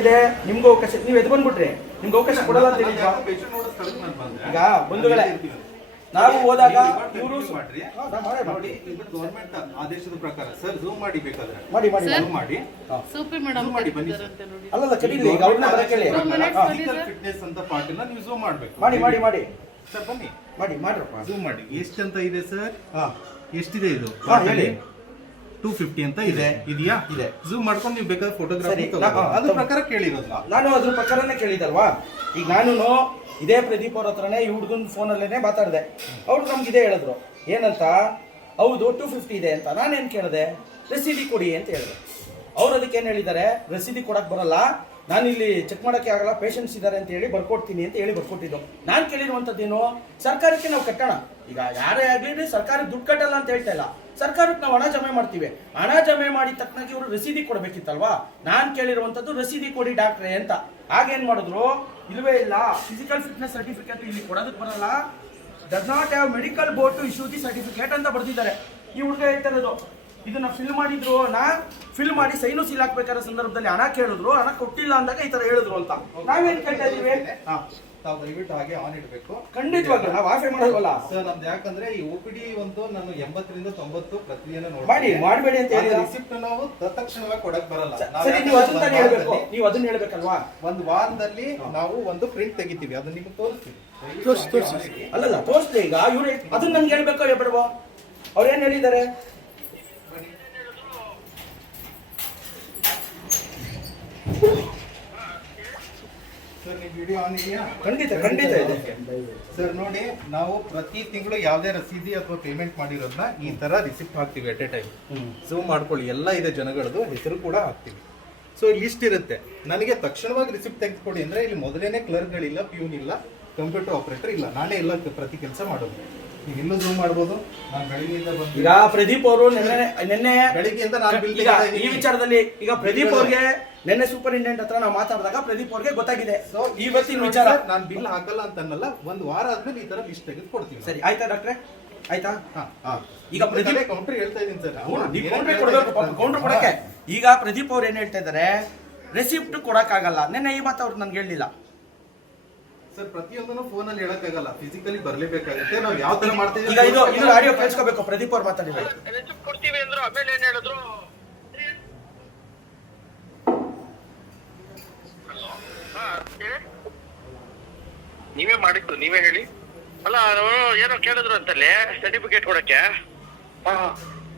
ಇದೆ ನಿಮ್ಗೆ ಅವಕಾಶ, ನೀವು ಎದ್ದು ಬಂದ್ಬಿಟ್ರಿ ನಿಮ್ಗೆ ಅವಕಾಶ ಕೊಡಲ್ಲ ಅಂತ ಹೇಳಿದ್ವಾ? ಈಗ ಬಂಧುಗಳೇ, ನಾವು ಹೋದಾಗ ಇವರು ನೋಡಿ ಇದು ಗವರ್ನಮೆಂಟ್ ಆದೇಶದ ಪ್ರಕಾರ ಸರ್ ಝೂಮ್ ಮಾಡಿ ಬೇಕಾದ್ರೆ ಮಾಡಿ ಮಾಡಿ ಝೂಮ್ ಮಾಡಿ ಸೂಪಿ ಮೇಡಮ್ ಮಾಡಿ ಬನ್ನಿ ಸರ್. ಅಲ್ಲಲ್ಲ ಕರೀಲಿ, ಈಗ ಅವ್ರನ್ನ ಬರಕ್ಕೆ ಹೇಳಿ. ಫಿಸಿಕಲ್ ಫಿಟ್ನೆಸ್ ಅಂತ ಪಾರ್ಟ್ ಅನ್ನ ನೀವು ಝೂಮ್ ಮಾಡಬೇಕು. ಮಾಡಿ ಮಾಡಿ ಮಾಡಿ ಸರ್ ಬನ್ನಿ ಮಾಡಿ ಮಾಡ್ರಪ್ಪ. ಝೂಮ್ ಮಾಡಿ. ಎಷ್ಟು ಅಂತ ಇದೆ ಸರ್? ಹಾ ಎಷ್ಟಿದೆ ಇದು? ಹೇಳಿ. 250 ಅಂತ ಇದೆ. ಇದೆಯಾ? ಇದೆ. ಝೂಮ್ ಮಾಡ್ಕೊಂಡು ನೀವು ಬೇಕಾದ್ರೆ ಫೋಟೋಗ್ರಾಫಿ ಸರಿ, ಅದ್ರ ಪ್ರಕಾರ ಕೇಳಿರೋದು ನಾನು ಅದ್ರ ಪ್ರಕಾರನೇ ಕೇಳಿದಲ್ವಾ. ಈಗ ನಾನು ಇದೇ ಪ್ರದೀಪ್ ಅವ್ರ ಹತ್ರನೇ ಈ ಹುಡುಗನ ಫೋನಲ್ಲೇನೆ ಮಾತಾಡಿದೆ. ಅವ್ರು ನಮ್ಗೆ ಇದೇ ಹೇಳಿದ್ರು, ಏನಂತ, ಹೌದು 250 ಇದೆ ಅಂತ. ನಾನೇನು ಕೇಳಿದೆ, ರಸೀದಿ ಕೊಡಿ ಅಂತ ಹೇಳಿದೆ. ಅವ್ರು ಅದಕ್ಕೆ ಏನು ಹೇಳಿದ್ದಾರೆ, ರಸೀದಿ ಕೊಡಕ್ಕೆ ಬರಲ್ಲ, ನಾನು ಇಲ್ಲಿ ಚೆಕ್ ಮಾಡೋಕ್ಕೆ ಆಗಲ್ಲ, ಪೇಷಂಟ್ಸ್ ಇದ್ದಾರೆ ಅಂತ ಹೇಳಿ ಬರ್ಕೊಡ್ತೀನಿ ಅಂತ ಹೇಳಿ ಬರ್ಕೊಟ್ಟಿದ್ದು. ನಾನು ಕೇಳಿರುವಂಥದ್ದೇನು, ಸರ್ಕಾರಕ್ಕೆ ನಾವು ಕಟ್ಟೋಣ. ಈಗ ಯಾರೇ ಆಗಲಿ ಸರ್ಕಾರಕ್ಕೆ ದುಡ್ಡು ಕಟ್ಟಲ್ಲ ಅಂತ ಹೇಳ್ತಾ ಇಲ್ಲ, ಸರ್ಕಾರಕ್ಕೆ ನಾವು ಹಣ ಜಮೆ ಮಾಡ್ತೀವಿ. ಹಣ ಜಮೆ ಮಾಡಿದ ತಕ್ಕನಾಗಿ ಇವರು ರಸೀದಿ ಕೊಡಬೇಕಿತ್ತಲ್ವಾ. ನಾನು ಕೇಳಿರುವಂಥದ್ದು ರಸೀದಿ ಕೊಡಿ ಡಾಕ್ಟ್ರೆ ಅಂತ. ಆಗೇನ್ ಮಾಡಿದ್ರು, ಇಲ್ವೇ ಇಲ್ಲ, ಫಿಸಿಕಲ್ ಫಿಟ್ನೆಸ್ ಸರ್ಟಿಫಿಕೇಟ್ ಇಲ್ಲಿ ಕೊಡೋದಕ್ಕೆ ಬರಲ್ಲ, does not have medical board to issue the certificate ಅಂತ ಬರ್ದಿದ್ದಾರೆ. ಈ ಹುಡುಗ ಹೇಳ್ತಾ ಇರೋದು, ಇದನ್ನ ಫಿಲ್ ಮಾಡಿದ್ರು, ಫಿಲ್ ಮಾಡಿ ಸೈನು ಸೀಲ್ ಹಾಕ್ಬೇಕಾದ ಸಂದರ್ಭದಲ್ಲಿ ಹಣ ಕೇಳಿದ್ರು, ಹಣ ಕೊಟ್ಟಿಲ್ಲ ಅಂದಾಗ ಈ ತರ ಹೇಳಿದ್ರು ಅಂತ. ನಾವೇನ್ ಕೇಳ್ತಾ ಇದೀವಿ, ತಾವು ದಯವಿಟ್ಟು ಹಾಗೆ ಆನ್ ಇಡಬೇಕು. ಖಂಡಿತವಾಗಿ ನಾವು ಆಫೆ ಮಾಡೋಲ್ವಲ್ಲ ಸರ್. ನಮ್ದು ಯಾಕಂದ್ರೆ ಈ OPD ಒಂದು ನಾನು 80 ರಿಂದ 90 ಪ್ರಕ್ರಿಯೆನ ಮಾಡಿ ಮಾಡಬೇಡಿ ಅಂತ ಹೇಳಿ ರಿಸಿಪ್ಟ್ ನಾವು ತತ್ಕ್ಷಣವಾಗಿ ಕೊಡಕ್ ಬರಲ್ಲ. ಸರಿ, ನೀವು ಅದನ್ನ ಹೇಳ್ಬೇಕು, ನೀವು ಅದನ್ನ ಹೇಳ್ಬೇಕಲ್ವಾ. ಒಂದು ವಾರದಲ್ಲಿ ನಾವು ಒಂದು ಪ್ರಿಂಟ್ ತೆಗಿತೀವಿ, ಅದನ್ನ ನಿಮ್ಗೆ ತೋರಿಸ್ತೀವಿ. ಅಲ್ಲಲ್ಲ ತೋರಿಸ್ಲಿ. ಈಗ ಇವ್ರು ಅದನ್ನ ನನ್ಗೆ ಹೇಳ್ಬೇಕೋ ಹೇಳ್ಬೇಡವೋ, ಅವ್ರು ಏನ್ ಹೇಳಿದ್ದಾರೆ? ಸರ್ ನೀವು ವಿಡಿಯೋ ಆನ್ ಇದೆಯಾ? ಖಂಡಿತ ಖಂಡಿತ ಇದೆ ಸರ್. ನೋಡಿ, ನಾವು ಪ್ರತಿ ತಿಂಗಳು ಯಾವುದೇ ರಸೀದಿ ಅಥವಾ ಪೇಮೆಂಟ್ ಮಾಡಿರೋದನ್ನ ಈ ತರ ರಿಸಿಪ್ಟ್ ಹಾಕ್ತಿವಿ. ಎಟ್ ಎ ಟೈಮ್ ಝೂಮ್ ಮಾಡ್ಕೊಳ್ಳಿ, ಎಲ್ಲ ಇದೆ ಜನಗಳದ್ದು ಹೆಸರು ಕೂಡ ಹಾಕ್ತಿವಿ. ಸೊ ಲಿಸ್ಟ್ ಇರುತ್ತೆ. ನನಗೆ ತಕ್ಷಣವಾಗಿ ರಿಸಿಪ್ಟ್ ತೆಗೆದುಕೊಡಿ ಅಂದ್ರೆ ಇಲ್ಲಿ ಮೊದಲೇನೆ ಕ್ಲರ್ಕ್ಗಳಿಲ್ಲ, ಪ್ಯೂನ್ ಇಲ್ಲ, ಕಂಪ್ಯೂಟರ್ ಆಪರೇಟರ್ ಇಲ್ಲ, ನಾನೇ ಎಲ್ಲ ಪ್ರತಿ ಕೆಲಸ ಮಾಡೋದು. ನೀವು ಇನ್ನೂ ಝೂಮ್ ಮಾಡ್ಬೋದು. ನಾನು ಬೆಳಿಗ್ಗೆಯಿಂದ ಬಂದು ಈಗ ಪ್ರದೀಪ್ ಅವರು ನಿನ್ನೆ ಬೆಳಿಗ್ಗೆಯಿಂದ ನಾನು ಬಿಲ್ ಈ ವಿಚಾರದಲ್ಲಿ ಈಗ ಪ್ರದೀಪ್ ಅವ್ರಿಗೆ ನಿನ್ನೆ ಸೂಪರಿಂಟೆಂಡೆಂಟ್ ಹತ್ರ ನಾವು ಮಾತಾಡಿದಾಗ ಪ್ರದೀಪ್ ಅವ್ರಿಗೆ ಗೊತ್ತಾಗಿದೆ. ಸೊ ಇವತ್ತಿನ ವಿಚಾರ ನಾನು ಬಿಲ್ ಹಾಕಲ್ಲ ಅಂತ ಅನ್ನಲ್ಲ, ಒಂದು ವಾರ ಆದ್ಮೇಲೆ ಈ ತರ ಲಿಸ್ಟ್ ತೆಗೆದು ಕೊಡ್ತೀವಿ. ಸರಿ ಆಯ್ತಾ ಡಾಕ್ಟ್ರೆ? ಆಯ್ತಾ? ಈಗ ಪ್ರದೀಪ್ ಕೌಂಟರ್ ಹೇಳ್ತಾ ಇದೀನಿ ಸರ್. ಕೌಂಟರ್ ಕೊಡಕ್ಕೆ ಈಗ ಪ್ರದೀಪ್ ಅವ್ರು ಏನ್ ಹೇಳ್ತಾ ಇದಾರೆ, ರೆಸಿಪ್ಟ್ ಕೊಡಕ್ಕಾಗಲ್ಲ. ನಿನ್ನೆ ಈ ಮಾತು ಅವ್ರು ನನ್ಗೆ ಹೇಳಿಲ್ಲ ಸರ್. ಪ್ರತಿಯೊಂದನ್ನು ಫೋನ್ ಅಲ್ಲಿ ಹೇಳಕ್ಕಾಗಲ್ಲ, ಫಿಸಿಕಲಿ ಬರ್ಲೇಬೇಕಾಗುತ್ತೆ. ನಾವು ಯಾವ ತರ ಮಾಡ್ತೀವಿ ಈಗ ಇದು ಆಡಿಯೋ ಕೇಳಿಸ್ಕೋಬೇಕು. ಪ್ರದೀಪ್ ಅವ್ರು ಮಾತಾಡಿದ್ರೆ ಕೊಡ್ತೀವಿ ಅಂದ್ರು, ಆಮೇಲೆ ಏನ್ ಹೇಳಿದ್ರು, ನೀವೇ ಮಾಡಿದ್ದು, ನೀವೇ ಹೇಳಿ. ಅಲ್ಲ ಅವರು ಏನೋ ಕೇಳಿದ್ರು ಅಂತಲ್ಲಿ ಸರ್ಟಿಫಿಕೇಟ್ ಕೊಡಕ್ಕೆ.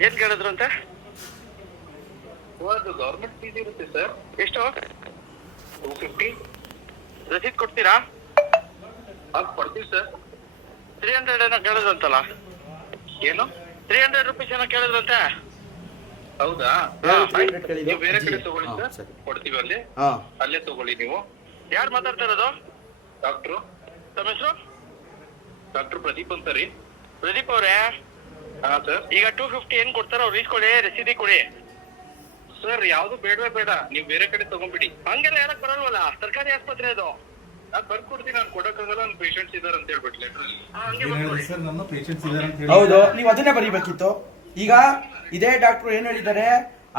ಏನ್ ಕೇಳಿದ್ರು ಅಂತ? ಒಂದು ಗವರ್ಮೆಂಟ್ ಫೀಸ್ ಇರುತ್ತೆ ಸರ್. ಎಷ್ಟು? 250. ರಸೀದ್ ಕೊಡ್ತೀರಾ? ಕೊಡ್ತೀವಿ ಸರ್. 300 ಏನೋ ಕೇಳಿದ್ರು ಅಂತಲ್ಲ. ಏನು 300 ರುಪೀಸ್ ಏನೋ ಕೇಳಿದ್ರಂತೆ? ಹೌದಾ? ನೀವು ಬೇರೆ ಕಡೆ ತಗೊಳ್ಳಿ ಸರ್, ಕೊಡ್ತೀವಿ ಅಲ್ಲಿ, ಅಲ್ಲೇ ತಗೊಳ್ಳಿ. ನೀವು ಯಾರು ಮಾತಾಡ್ತಾ ಇರೋದು? ಡಾಕ್ಟ್ರು. ತಮ್ಮ ಹೆಸರು? ಡಾಕ್ಟರ್ ಪ್ರದೀಪ್ ಅಂತ ರೀ. ಪ್ರದೀಪ್ ಅವ್ರೆ, ಹಾ ಸರ್. ಈಗ 250 ಏನ್ ಕೊಡ್ತಾರ ಅವ್ರು ಇಸ್ಕೊಳ್ಳಿ, ರಸೀದಿ ಕೊಡಿ. ಸರ್ ಯಾವ್ದು ಬೇಡವೇ ಬೇಡ, ನೀವು ಬೇರೆ ಕಡೆ ತಗೊಂಡ್ಬಿಡಿ. ಹಂಗೆಲ್ಲ ಹೇಳಕ್ ಬರಲ್ವಲ್ಲ, ಸರ್ಕಾರಿ ಆಸ್ಪತ್ರೆ ಅದು. ನಾನು ಬರ್ಕೊಡ್ತೀನಿ, ನಾನು ಕೊಡಕ್ಕಾಗಲ್ಲ, ನನ್ನ ಪೇಷಂಟ್ಸ್ ಇದಾರೆ ಅಂತ ಹೇಳ್ಬಿಟ್ಟು ಲೆಟರ್ ಸರ್. ನಮ್ಮ ಪೇಷಂಟ್ಸ್ ಇದಾರೆ ಅಂತ ಹೇಳಿ. ಹೌದು, ನೀವು ಅದನ್ನೇ ಬರೀಬೇಕಿತ್ತು. ಈಗ ಇದೇ ಡಾಕ್ಟ್ರು ಏನ್ ಹೇಳಿದ್ದಾರೆ,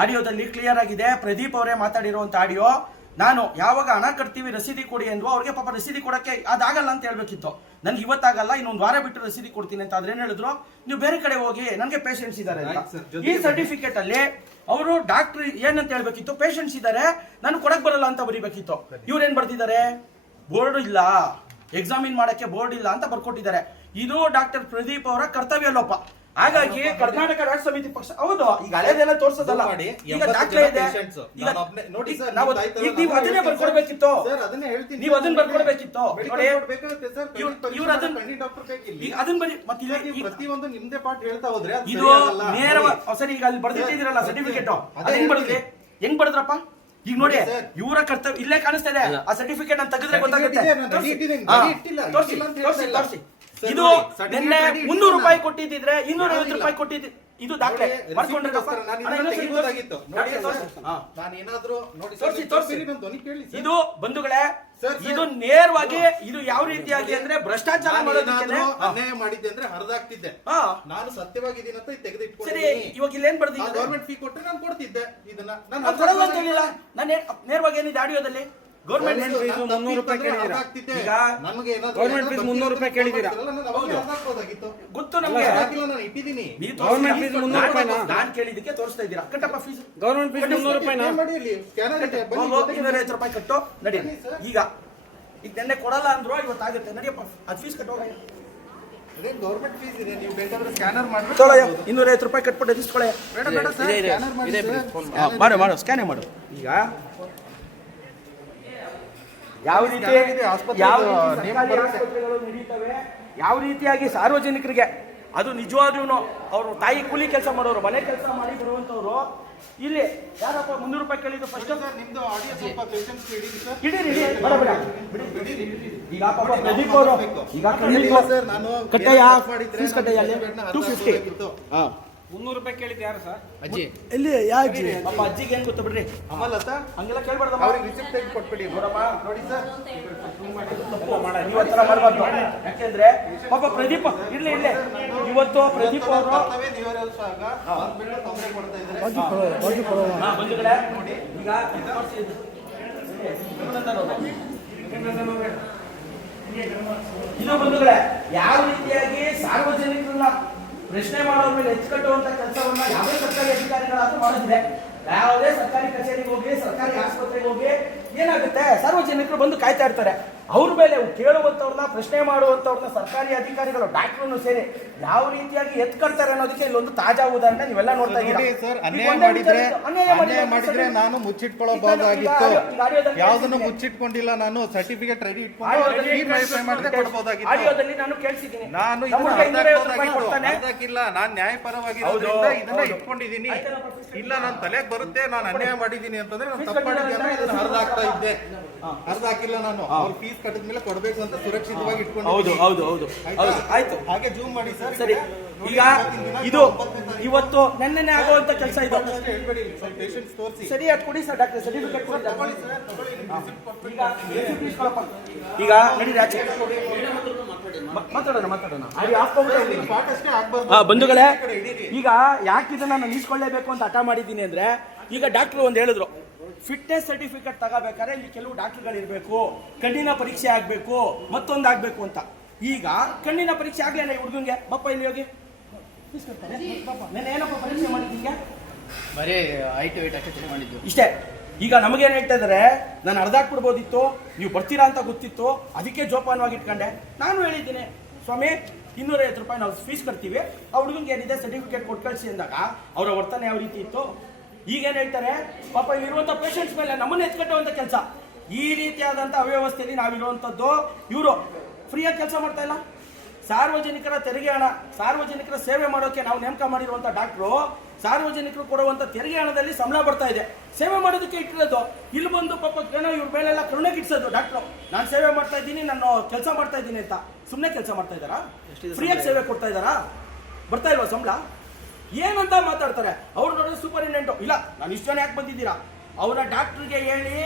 ಆಡಿಯೋದಲ್ಲಿ ಕ್ಲಿಯರ್ ಆಗಿದೆ. ಪ್ರದೀಪ್ ಅವರೇ ಮಾತಾಡಿರುವಂತ ಆಡಿಯೋ. ನಾನು ಯಾವಾಗ ಹಣ ಕಟ್ತೀವಿ ರಸೀದಿ ಕೊಡಿ ಅಂದ್ವು, ಅವ್ರಿಗೆ ಪಾಪ ರಸೀದಿ ಕೊಡಕ್ಕೆ ಅದಾಗಲ್ಲ ಅಂತ ಹೇಳ್ಬೇಕಿತ್ತು. ನನ್ಗೆ ಇವತ್ತಾಗಲ್ಲ, ಇನ್ನೊಂದು ವಾರ ಬಿಟ್ಟು ರಸೀದಿ ಕೊಡ್ತೀನಿ ಅಂತ. ಆದ್ರೆ ಏನ್ ಹೇಳಿದ್ರು, ನೀವು ಬೇರೆ ಕಡೆ ಹೋಗಿ, ನನಗೆ ಪೇಷಂಟ್ಸ್ ಇದ್ದಾರೆ ಅಂತ. ಈ ಸರ್ಟಿಫಿಕೇಟ್ ಅಲ್ಲಿ ಅವರು ಡಾಕ್ಟರ್ ಏನಂತ ಹೇಳ್ಬೇಕಿತ್ತು, ಪೇಷಂಟ್ಸ್ ಇದ್ದಾರೆ, ನಾನು ಕೊಡಕ್ ಬರಲ್ಲ ಅಂತ ಬರೀಬೇಕಿತ್ತು. ಇವ್ರೇನ್ ಬರ್ತಿದ್ದಾರೆ, ಬೋರ್ಡ್ ಇಲ್ಲ, ಎಕ್ಸಾಮಿನ್ ಮಾಡಕ್ಕೆ ಬೋರ್ಡ್ ಇಲ್ಲ ಅಂತ ಬರ್ಕೊಟ್ಟಿದ್ದಾರೆ. ಇದು ಡಾಕ್ಟರ್ ಪ್ರದೀಪ್ ಅವರ ಕರ್ತವ್ಯ ಲೋಪ. ಹಾಗಾಗಿ ಕರ್ನಾಟಕ ರಾಜ್ಯ ಸಮಿತಿ ಪಕ್ಷ, ಹೌದು, ಈಗ ಹಳೆದೆಲ್ಲ ತೋರಿಸೋದಲ್ಲ, ಈಗ ದಾಖಲೆ ಇದೆ. ನೀವು ಅದನ್ನೇ ಬರ್ಕೊಡ್ಬೇಕಿತ್ತು, ನೀವು ಅದನ್ನ ಬರ್ಕೊಡ್ಬೇಕಿತ್ತು. ಇವ್ರು ಅದನ್ನ ಬರೀ ಪ್ರತಿಯೊಂದು ನಿಮ್ದೇ ಪಾರ್ಟ್ ಹೇಳ್ತಾ ಹೋದ್ರೆ ಇದು ನೇರ. ಸರಿ, ಈಗ ಅಲ್ಲಿ ಬರ್ದಿಟ್ಟಿದ್ರಲ್ಲ ಸರ್ಟಿಫಿಕೇಟ್, ಹೆಂಗ್ ಬರದ್ರಿ, ಹೆಂಗ್ ಬರದ್ರಪ್ಪ? ಈಗ ನೋಡಿ, ಇವರ ಕರ್ತವ್ಯ ಇಲ್ಲೇ ಕಾಣಿಸ್ತಾ ಇದೆ. ಆ ಸರ್ಟಿಫಿಕೇಟ್ ಅಂತ ತೆಗೆದ್ರೆ ಗೊತ್ತಾಗುತ್ತೆ. ತೋರಿಸಿ. ಇದು ನಿನ್ನೆ 300 ರೂಪಾಯಿ ಕೊಟ್ಟಿದ್ರೆ 250 ರೂಪಾಯಿ ಕೊಟ್ಟಿದ್ದೆ. ಇದು ದಾಖಲೆ ನೋಡಿ, ಮಾಡ್ಕೊಂಡ್ರೆ receipt ಗೋಸ್ಕರ ನಾನು ಇದನ್ನ ತೆಗಿಬೋದಾಗಿತ್ತು. ನೋಡಿ ಸರ್, ಹಾ. ನಾನು ಏನಾದ್ರೂ ನೋಡಿ ತೋರ್ಸಿ, ಸರ್, ತೋರ್ಸಿ. ನನ್ನ ಧ್ವನಿ ಕೇಳಿ ಸರ್. ಇದು ಬಂಧುಗಳೇ ಸರ್, ಇದು ನೇರವಾಗಿ ಇದು ಯಾವ ರೀತಿಯಾಗಿ ಅಂದ್ರೆ ಭ್ರಷ್ಟಾಚಾರ ನಾನು ಮಾಡೋದಕ್ಕೆ ಏನಾದ್ರೂ ಅನ್ಯಾಯ ಮಾಡಿದ್ದೆ ಅಂದ್ರೆ ಹರಿದಾಕ್ತಿದ್ದೆ. ಹಾ ನಾನು ಸತ್ಯವಾಗಿದ್ದೀನಿ ಅಂತ ಸರಿ ತೆಗೆದಿಟ್ಕೊಂಡಿದ್ದೀನಿ. ಇವಾಗ ಇಲ್ಲೇನ್ ಬರ್ದಿದೆ ಗವರ್ಮೆಂಟ್ ಫೀ ಕೊಟ್ಟರೆ ನಾನು ಕೊಡ್ತಿದ್ದೆ ಇದನ್ನ. ನಾನು ಕೊಡಲ್ಲ ಅಂತ ಹೇಳಿಲ್ಲ. ನಾನು ನೇರವಾಗಿ ಏನಿದೆ ಆಡಿಯೋದಲ್ಲಿ ಗೌರ್ಮೆಂಟ್ ನಾನು ಫೀಸ್ 300 ರೂಪಾಯಿ ಕೇಳಿದ್ದೀರಾ? ಹರಿದಾಕ್ತಿದ್ದೆ. ಈಗ ನನಗೆ ಏನಾದ್ರೂ ಗೌರ್ಮೆಂಟ್ ಫೀಸ್ 300 ರೂಪಾಯಿ ಕೇಳಿದ್ದೀರಾ? ನಾನು ಅವಾಗ ಹರಿದಾಕ್ಬೋದಾಗಿತ್ತು. ಗೊತ್ತು ನಮ್ಗೆ ಹರಿದಾಕಿಲ್ಲ, ನಾನು ಇಟ್ಟಿದ್ದೀನಿ. ನೀವು ಗೌರ್ಮೆಂಟ್ ಫೀಸ್ 300 ರೂಪಾಯಿನಾ? ನಾನು ಕೇಳಿದ್ದಕ್ಕೆ ತೋರಿಸ್ತಾ ಇದ್ದೀರಾ ಕಟ್ಟಪ್ಪ ಫೀಸ್ ಗೌರ್ಮೆಂಟ್ ಫೀಸ್ 300 ರೂಪಾಯಿನಾ? ಏನ್ ಮಾಡಿ ಇಲ್ಲಿ ಸ್ಕ್ಯಾನರ್ ಇದೆ, ಬನ್ನಿ ಹೋಗು, ಜೊತೆಗೆ 250 ರೂಪಾಯಿ ಕಟ್ಟು ನಡಿ ಬನ್ನಿ ಸರ್. ಈಗ ನೆನ್ನೆ ಕೊಡಲ್ಲ ಅಂದ್ರು ಇವತ್ತಾಗುತ್ತೆ ನಡಿಯಪ್ಪ ಅದು ಫೀಸ್ ಕಟ್ಟೋಗ ಅದೇನ್ ಗೌರ್ಮೆಂಟ್ ಫೀಸ್ ಇದೆ, ನೀವು ಬೇಕಾದ್ರೆ ಸ್ಕ್ಯಾನರ್ ಮಾಡಿ ತೊಗೊಳಯ್ಯ 250 ರೂಪಾಯಿ ಕಟ್ಬಿಟ್ಟು ಎದಿಸ್ಕೊಳಯ್ಯ ಬೇಡ ಬೇಡ ಸರ್, ಇದೆ, ಇದೆ. ಸ್ಕ್ಯಾನರ್ ಮಾಡಿ ಇದೆ, ಸರ್. ಇದೆ. ಮಾಡು ಸ್ಕ್ಯಾನೇ ಮಾಡು ಈಗ ಯಾವ ರೀತಿ ಸ್ಕ್ಯಾನರ್ ಇದೆ, ಆಸ್ಪತ್ರೆ ಯಾವ ಇದು ರೀತಿ ನೇಮ ಸರ್ಕಾರಿ ಬರುತ್ತೆ. ಆಸ್ಪತ್ರೆಗಳು ನಡೀತವೆ ಯಾವ ರೀತಿಯಾಗಿ ಸಾರ್ವಜನಿಕರಿಗೆ ಅದು ನಿಜವಾಗ್ಲೂ ಅವರು ತಾಯಿ ಕೂಲಿ ಕೆಲಸ ಮಾಡೋರು ಮನೆ ಕೆಲಸ ಮಾಡಿ ಬರುವಂತವ್ರು ಇಲ್ಲಿ ಯಾರಪ್ಪ 300 ರೂಪಾಯಿ ಕೇಳಿದ್ರು ಫಸ್ಟ್ ಸರ್, ನಿಮ್ದು ಆಡಿಯೋ ಸ್ವಲ್ಪ ಪೇಷನ್ಸ್ ಹಿಡೀರಿ ಸರ್. ಹಿಡೀರಿ ಈಗ ಪಾಪ ಪ್ರದೀಪ್ ಅವರು ಈಗ ಇಲ್ಲ ಸರ್, ನಾನು ಕಟ್ಟಯ್ಯ ಬೇರೆ ಮಾಡಿದ್ರೆ ಫೀಸ್ ಕಟ್ಟಯ್ಯ ಅಲ್ಲಿ ನಾನು 250 ಹರಿದಾಕ್ಬೋದಾಗಿತ್ತು. 300 ರೂಪಾಯಿ ಕೇಳಿದ್ದು ಯಾರು ಸರ್? ಅಜ್ಜಿ. ಎಲ್ಲಿ ಯಾ ಅಜ್ಜಿ ಪಾಪ ಅಜ್ಜಿಗೆ ಏನ್ ಗೊತ್ತ ಬಿಡ್ರಿ ಅಮಲತಾ ಹಂಗೆಲ್ಲ ಕೇಳ್ಬಾರ್ದಮ್ಮ ಅವ್ರಿಗೆ ರಿಸಿಪ್ಟ್ ತೆಗೆದು ಕೊಟ್ಬಿಡಿ. ನೋಡಮ್ಮ ನೋಡಿ ಸರ್, ನೀವು ಆ ಥರ ಮಾಡ್ಬಾರ್ದು ಯಾಕೆಂದ್ರೆ ಪಾಪ ಪ್ರದೀಪ್ ಇರ್ಲಿ ಇವತ್ತು ಪ್ರದೀಪ್ ಅವರು ಕರ್ತವ್ಯ ನಿವಾರಿಸುವಾಗ ಬಂದ್ಬಿಟ್ಟು ತೊಂದರೆ ಕೊಡ್ತಾ ಇದ್ದಾರೆ. ಬಂಧುಗಳೇ ಈಗ ಇದು ಬಂಧುಗಳೇ ಯಾವ ರೀತಿಯಾಗಿ ಸಾರ್ವಜನಿಕರನ್ನ ಪ್ರಶ್ನೆ ಮಾಡೋದ್ರ ಮೇಲೆ ಹೆಚ್ಚುಕಟ್ಟುವಂತ ಕೆಲಸವನ್ನ ಯಾವುದೇ ಸರ್ಕಾರಿ ಅಧಿಕಾರಿಗಳಾದ್ರೂ ಮಾಡೋದಿದೆ ಯಾವುದೇ ಸರ್ಕಾರಿ ಕಚೇರಿಗೆ ಹೋಗಿ ಸರ್ಕಾರಿ ಆಸ್ಪತ್ರೆಗೆ ಹೋಗಿ ಏನಾಗುತ್ತೆ ಸಾರ್ವಜನಿಕರು ಬಂದು ಕಾಯ್ತಾ ಇರ್ತಾರೆ ಅವ್ರ ಮೇಲೆ ಕೇಳುವಂತವ್ರನ್ನ ಪ್ರಶ್ನೆ ಮಾಡುವಂತವ್ರನ್ನ ಸರ್ಕಾರಿ ಅಧಿಕಾರಿಗಳು ಡಾಕ್ಟರ್ನು ಸೇರಿ ಯಾವ ರೀತಿಯಾಗಿ ಎತ್ಕೊಳ್ತಾರೆ ಅನ್ನೋದಕ್ಕೆ ಇಲ್ಲೊಂದು ತಾಜಾ ಉದಾಹರಣೆ ನೀವೆಲ್ಲ ನೋಡ್ತಾ ಇದ್ದೀರಾ ನೋಡಿ ಸರ್, ಈಗ ಅನ್ಯಾಯ ಒಂದೇ ಮಾಡಿದ್ರೆ ವಿಚಾರ ಇತ್ತು. ಅನ್ಯಾಯ ಮಾಡಿದ್ರೆ ನಾನು ಮುಚ್ಚಿಟ್ಕೊಳ್ಳಬಹುದಾಗಿತ್ತು. ಯಾವ್ದನ್ನು ಮುಚ್ಚಿಟ್ಕೊಂಡಿಲ್ಲ, ನಾನು ಸರ್ಟಿಫಿಕೇಟ್ ರೆಡಿ ಇಟ್ಕೊಂಡು ಕೊಡಬಹುದಾಗಿತ್ತು. ಆಡಿಯೋದಲ್ಲಿ ನಾನು ಕೇಳಿಸಿದ್ದೀನಿ ನಾನು ನಮ್ಮ ಇದನ್ನ ಹುಡುಗ 250 ರೂಪಾಯಿ ಕೊಡ್ತಾನೆ. ಅರ್ಧಕ್ಕಿಲ್ಲ, ನಾನು ನ್ಯಾಯಪರವಾಗಿರೋದ್ರಿಂದ ಇದನ್ನ ಇಟ್ಕೊಂಡಿದ್ದೀನಿ. ಇಲ್ಲ, ನನ್ನ ತಲೆಗೆ ಬರುತ್ತೆ ನಾನು ಅನ್ಯಾಯ ಮಾಡಿದ್ದೀನಿ ಅಂತಂದ್ರೆ ನಾನು ತಪ್ಪು ಮಾಡಿದ್ದೀನಿ ಅಂದ್ರೆ ಇದನ್ನ ಹರಿದಾಕ್ತಾ ಇದ್ದೆ. ಹರಿದಾಕಿಲ್ಲ, ನಾನು ಅವ್ರ ಫೀಸ್ ಕಟ್ಟಿದ್ಮೇಲೆ ಕೊಡ್ಬೇಕು ಅಂತ ಸುರಕ್ಷಿತವಾಗಿ ಹೌದು ಇಟ್ಕೊಂಡಿದ್ದೀನಿ. ಹೌದು ಹೌದು ಹೌದು ಆಯ್ತು ಹಾಗೆ ಜೂಮ್ ಮಾಡಿ ಸರ್. ಸರಿ ಈಗ ಇದು ಇವತ್ತು ನೆನ್ನೆ ಆಗುವಂತ ಕೆಲಸ ಇದು ಹೇಳ್ಬೇಡಿ, ಸ್ವಲ್ಪ ಪೇಷನ್ಸ್ ತೋರಿಸಿ. ಸರಿ ಅದು ಕೊಡಿ ಸರ್ ಡಾಕ್ಟರ್ ಸರ್ಟಿಫಿಕೇಟ್ ಕೊಡಿ ತಗೊಳ್ಳಿ ಸರ್, ತಗೊಳ್ಳಿ, ನಿಮ್ಮ receipt ಕೊಟ್ಬಿಡಿ. ಈಗ ನಡೀರಿ ಆಚೆ ಮಾತಾಡೋಣ ಅಲ್ಲಿ ಆಫ್ ಮಾಡ್ಬಿಟ್ಟು ಪಾಠ ಅಷ್ಟೇ ಆಗ್ಬಾರ್ದು. ಬಂಧುಗಳೇ ಈ ಕಡೆ ಹಿಡೀರಿ. ಈಗ ಯಾಕೆ ಇದನ್ನ ನಾನು ನಿಲ್ಸ್ಕೊಳ್ಳೇಬೇಕು ಅಂತ ಹಠ ಮಾಡಿದ್ದೀನಿ ಅಂದ್ರೆ ಈಗ ಡಾಕ್ಟರ್ ಒಂದು ಹೇಳಿದ್ರು ಫಿಟ್ನೆಸ್ ಸರ್ಟಿಫಿಕೇಟ್ ತಗೋಬೇಕಾದ್ರೆ ಇಲ್ಲಿ ಕೆಲವು ಡಾಕ್ಟರ್ಗಳು ಇರಬೇಕು, ಕಣ್ಣಿನ ಪರೀಕ್ಷೆ ಆಗ್ಬೇಕು, ಮತ್ತೊಂದು ಆಗ್ಬೇಕು ಅಂತ. ಈಗ ಕಣ್ಣಿನ ಪರೀಕ್ಷೆ ಆಗ್ಲಿಲ್ಲ ಈ ಹುಡುಗಂಗೆ ಬಪ್ಪ ಇಲ್ಲಿ ಹೋಗಿ ನಾನು ಏನಪ್ಪ ಪರೀಕ್ಷೆ ಮಾಡಿದ್ದೀನಿ ಬರೀ ಐಟ್ ವೇಟ್ ಅಷ್ಟೇ ಚೆಕ್ ಮಾಡಿದ್ದು. ಇಷ್ಟೇ. ಈಗ ನಮಗೇನು ಹೇಳ್ತಾ ಇದ್ದಾರೆ, ನಾನು ಅರ್ಧಾಕ್ಬಿಡ್ಬೋದಿತ್ತು, ನೀವು ಬರ್ತೀರಾ ಅಂತ ಗೊತ್ತಿತ್ತು, ಅದಕ್ಕೆ ಜೋಪಾನವಾಗಿ ಇಟ್ಕೊಂಡೆ. ನಾನು ಹೇಳಿದ್ದೀನಿ ಸ್ವಾಮಿ 250 ರೂಪಾಯಿ ನಾವು ಫೀಸ್ ಕಟ್ತೀವಿ, ಆ ಹುಡುಗಂಗೆ ಏನಿದೆ ಸರ್ಟಿಫಿಕೇಟ್ ಕೊಟ್ಟು ಕಳಿಸಿ ಅಂದಾಗ ಅವರ ವರ್ತನೆ ಯಾವ ರೀತಿ ಇತ್ತು. ಈಗೇನು ಹೇಳ್ತಾರೆ, ಪಾಪ ಇರುವಂಥ ಪೇಷಂಟ್ಸ್ ಮೇಲೆ ನಮ್ಮನ್ನು ಎತ್ಕಟ್ಟುವಂಥ ಕೆಲಸ. ಈ ರೀತಿಯಾದಂಥ ಅವ್ಯವಸ್ಥೆಯಲ್ಲಿ ನಾವಿರುವಂಥದ್ದು. ಇವರು ಫ್ರೀಯಾಗಿ ಕೆಲಸ ಮಾಡ್ತಾ ಇಲ್ಲ. ಸಾರ್ವಜನಿಕರ ತೆರಿಗೆ ಹಣ, ಸಾರ್ವಜನಿಕರ ಸೇವೆ ಮಾಡೋಕೆ ನಾವು ನೇಮಕ ಮಾಡಿರುವಂಥ ಡಾಕ್ಟ್ರು ಸಾರ್ವಜನಿಕರು ಕೊಡುವಂಥ ತೆರಿಗೆ ಹಣದಲ್ಲಿ ಸಂಬಳ ಬರ್ತಾ ಇದೆ, ಸೇವೆ ಮಾಡೋದಕ್ಕೆ ಇಟ್ಟಿರೋದು. ಇಲ್ಲಿ ಬಂದು ಪಾಪ ಏನೋ ಇವ್ರ ಮೇಲೆಲ್ಲ ಕರುಣೆಗೆ ಇಡ್ಸೋದು ಡಾಕ್ಟ್ರು. ನಾನು ಸೇವೆ ಮಾಡ್ತಾ ಇದ್ದೀನಿ, ನಾನು ಕೆಲಸ ಮಾಡ್ತಾ ಇದ್ದೀನಿ ಅಂತ. ಸುಮ್ಮನೆ ಕೆಲಸ ಮಾಡ್ತಾ ಇದ್ದಾರಾ? ಫ್ರೀಯಾಗಿ ಸೇವೆ ಕೊಡ್ತಾ ಇದ್ದಾರಾ? ಬರ್ತಾ ಇಲ್ವಾ ಸಂಬಳ? ಏನಂತ ಮಾತಾಡ್ತಾರೆ ಅವ್ರು. ನೋಡಿದ್ರೆ ಸೂಪರಿಂಟೆಂಡೆಂಟು ಇಲ್ಲ, ನಾನು ಇಷ್ಟು ಜನ ಯಾಕೆ ಬಂದಿದ್ದೀರಾ, ಅವರ ಡಾಕ್ಟ್ರಿಗೆ ಹೇಳಿ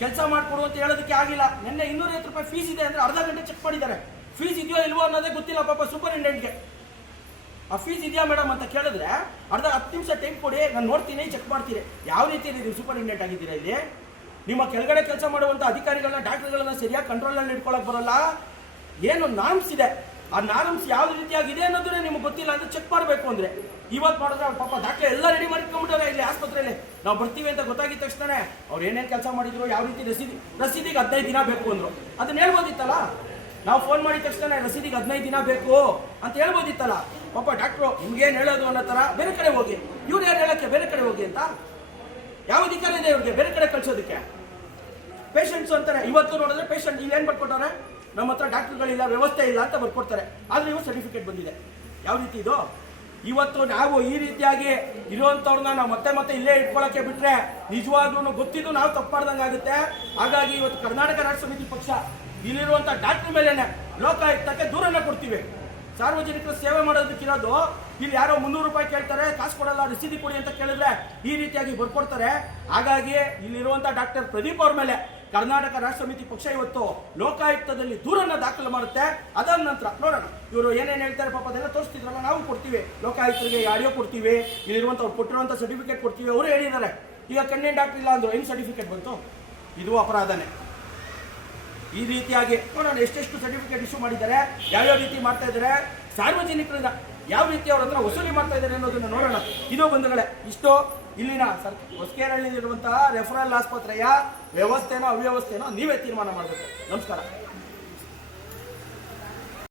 ಕೆಲಸ ಮಾಡಿಕೊಡು ಅಂತ ಹೇಳೋದಕ್ಕೆ ಆಗಿಲ್ಲ. ನಿನ್ನೆ 250 ರೂಪಾಯಿ ಫೀಸ್ ಇದೆ ಅಂದ್ರೆ ಅರ್ಧ ಗಂಟೆ ಚೆಕ್ ಮಾಡಿದ್ದಾರೆ. ಫೀಸ್ ಇದೆಯೋ ಇಲ್ವೋ ಅನ್ನೋದೇ ಗೊತ್ತಿಲ್ಲ ಪಾಪ ಸೂಪರಿಂಟೆಂಡೆಂಟ್ಗೆ. ಆ ಫೀಸ್ ಇದೆಯಾ ಮೇಡಮ್ ಅಂತ ಕೇಳಿದ್ರೆ ಅರ್ಧ 10 ನಿಮಿಷ ಟೈಮ್ ಕೊಡಿ, ನಾನು ನೋಡ್ತೀನಿ, ಚೆಕ್ ಮಾಡ್ತೀನಿ. ಯಾವ ರೀತಿ ನೀವು ಸೂಪರಿಂಟೆಂಡೆಂಟ್ ಆಗಿದ್ದೀರಾ ಇಲ್ಲಿ? ನಿಮ್ಮ ಕೆಳಗಡೆ ಕೆಲಸ ಮಾಡುವಂಥ ಅಧಿಕಾರಿಗಳನ್ನ ಡಾಕ್ಟರ್ಗಳನ್ನ ಸರಿಯಾಗಿ ಕಂಟ್ರೋಲಲ್ಲಿ ಇಟ್ಕೊಳಕ್ ಬರೋಲ್ಲ. ಏನು ನಾರ್ಮ್ಸ್ ಇದೆ, ಆ ನಾರ್ಮ್ಸ್ ಯಾವ ರೀತಿಯಾಗಿದೆ ಅನ್ನೋದನ್ನೇ ನಿಮ್ಗೆ ಗೊತ್ತಿಲ್ಲ ಅಂತ ಚೆಕ್ ಮಾಡಬೇಕು ಅಂದ್ರೆ ಇವತ್ತು ಮಾಡಿದ್ರೆ ಅವ್ರು ಪಾಪ ಡಾಕ್ಟರ್ ಎಲ್ಲ ರೆಡಿ ಮಾಡಿಟ್ಕೊಂಡ್ಬಿಟ್ಟಾರೆ ಇಲ್ಲಿ ಆಸ್ಪತ್ರೆಯಲ್ಲಿ. ನಾವು ಬರ್ತೀವಿ ಅಂತ ಗೊತ್ತಾಗಿದ ತಕ್ಷಣ ಅವ್ರು ಏನೇನು ಕೆಲಸ ಮಾಡಿದ್ರು, ಯಾವ ರೀತಿ ರಸೀದಿಗೆ 15 ದಿನ ಬೇಕು ಅಂದ್ರು. ಅದನ್ನ ಹೇಳ್ಬೋದಿತ್ತಲ್ಲ. ನಾವು ಫೋನ್ ಮಾಡಿದ ತಕ್ಷಣ ರಸೀದಿಗೆ 15 ದಿನ ಬೇಕು ಅಂತ ಹೇಳ್ಬೋದಿತ್ತಲ್ಲ. ಪಾಪ ಡಾಕ್ಟ್ರು ನಿಮ್ಗೇನು ಹೇಳೋದು ಅನ್ನೋ ಥರ ಬೇರೆ ಕಡೆ ಹೋಗಿ, ಇವ್ರು ಯಾರು ಹೇಳೋಕ್ಕೆ ಬೇರೆ ಕಡೆ ಹೋಗಿ ಅಂತ ಯಾವ ಅಧಿಕಾರ ಇದೆ ಇವ್ರಿಗೆ ಬೇರೆ ಕಡೆ ಕಳ್ಸೋದಕ್ಕೆ? ಪೇಷಂಟ್ಸ್ ಅಂತಾರೆ. ಇವತ್ತು ನೋಡಿದ್ರೆ ಪೇಷಂಟ್ ಇಲ್ಲೇನು ಬರ್ಕೊಟ್ಟಾರೆ, ನಮ್ಮ ಹತ್ರ ಡಾಕ್ಟರ್ಗಳಿಲ್ಲ, ವ್ಯವಸ್ಥೆ ಇಲ್ಲ ಅಂತ ಬರ್ಕೊಡ್ತಾರೆ. ಆದರೆ ಇವರು ಸರ್ಟಿಫಿಕೇಟ್ ಬಂದಿದೆ. ಯಾವ ರೀತಿ ಇದು? ಇವತ್ತು ನಾವು ಈ ರೀತಿಯಾಗಿ ಇರುವಂಥವ್ರನ್ನ ನಾವು ಮತ್ತೆ ಇಲ್ಲೇ ಇಟ್ಕೊಳ್ಳೋಕೆ ಬಿಟ್ರೆ ನಿಜವಾಗ್ಲೂ ಗೊತ್ತಿದ್ದು ನಾವು ತಪ್ಪು ಮಾಡ್ದಂಗೆ ಆಗುತ್ತೆ. ಹಾಗಾಗಿ ಇವತ್ತು ಕರ್ನಾಟಕ ರಾಷ್ಟ್ರ ಸಮಿತಿ ಪಕ್ಷ ಇಲ್ಲಿರುವಂಥ ಡಾಕ್ಟರ್ ಮೇಲೇನೆ ಲೋಕಾಯುಕ್ತಕ್ಕೆ ದೂರನ್ನ ಕೊಡ್ತೀವಿ. ಸಾರ್ವಜನಿಕರು ಸೇವೆ ಮಾಡೋದಕ್ಕಿರೋದು ಇಲ್ಲಿ ಯಾರೋ 300 ರೂಪಾಯಿ ಕೇಳ್ತಾರೆ, ಕಾಸು ಕೊಡಲ್ಲ, ರಸೀದಿ ಕೊಡಿ ಅಂತ ಕೇಳಿದ್ರೆ ಈ ರೀತಿಯಾಗಿ ಬರ್ಕೊಡ್ತಾರೆ. ಹಾಗಾಗಿ ಇಲ್ಲಿರುವಂತ ಡಾಕ್ಟರ್ ಪ್ರದೀಪ್ ಅವ್ರ ಮೇಲೆ ಕರ್ನಾಟಕ ರಾಷ್ಟ್ರ ಸಮಿತಿ ಪಕ್ಷ ಇವತ್ತು ಲೋಕಾಯುಕ್ತದಲ್ಲಿ ದೂರನ್ನ ದಾಖಲು ಮಾಡುತ್ತೆ. ಅದಾದ ನಂತರ ನೋಡೋಣ ಇವರು ಏನೇನು ಹೇಳ್ತಾರೆ. ಪಾಪ ಅದೆಲ್ಲ ತೋರಿಸ್ತಿದ್ರಲ್ಲ, ನಾವು ಕೊಡ್ತೀವಿ ಲೋಕಾಯುಕ್ತರಿಗೆ ಆಡಿಯೋ ಕೊಡ್ತೀವಿ, ಇಲ್ಲಿರುವಂತ ಅವ್ರು ಕೊಟ್ಟಿರುವಂತ ಸರ್ಟಿಫಿಕೇಟ್ ಕೊಡ್ತೀವಿ. ಅವರು ಹೇಳಿದ್ದಾರೆ ಈಗ ಕಣ್ಣಿನ ಡಾಕ್ಟರ್ ಇಲ್ಲ ಅಂದ್ರು, ಹೆಂಗ್ ಸರ್ಟಿಫಿಕೇಟ್ ಬಂತು? ಇದು ಅಪರಾಧನೇ. ಈ ರೀತಿಯಾಗಿ ನೋಡೋಣ ಎಷ್ಟೆಷ್ಟು ಸರ್ಟಿಫಿಕೇಟ್ ಇಶ್ಯೂ ಮಾಡಿದ್ದಾರೆ, ಯಾವ್ಯಾವ ರೀತಿ ಮಾಡ್ತಾ ಇದ್ದಾರೆ, ಸಾರ್ವಜನಿಕರಿಂದ ಯಾವ ರೀತಿ ಅವ್ರ ಹತ್ರ ವಸೂಲಿ ಮಾಡ್ತಾ ಇದ್ದಾರೆ ಅನ್ನೋದನ್ನ ನೋಡೋಣ. ಇದು ಬಂಧುಗಳೇ, ಇಷ್ಟು ಇಲ್ಲಿನ ಹೊಸಕೇರಹಳ್ಳಿಯಲ್ಲಿರುವಂತಹ ರೆಫರಲ್ ಆಸ್ಪತ್ರೆಯ ವ್ಯವಸ್ಥೆನೋ ಅವ್ಯವಸ್ಥೆನೋ ನೀವೇ ತೀರ್ಮಾನ ಮಾಡಬೇಕು. ನಮಸ್ಕಾರ.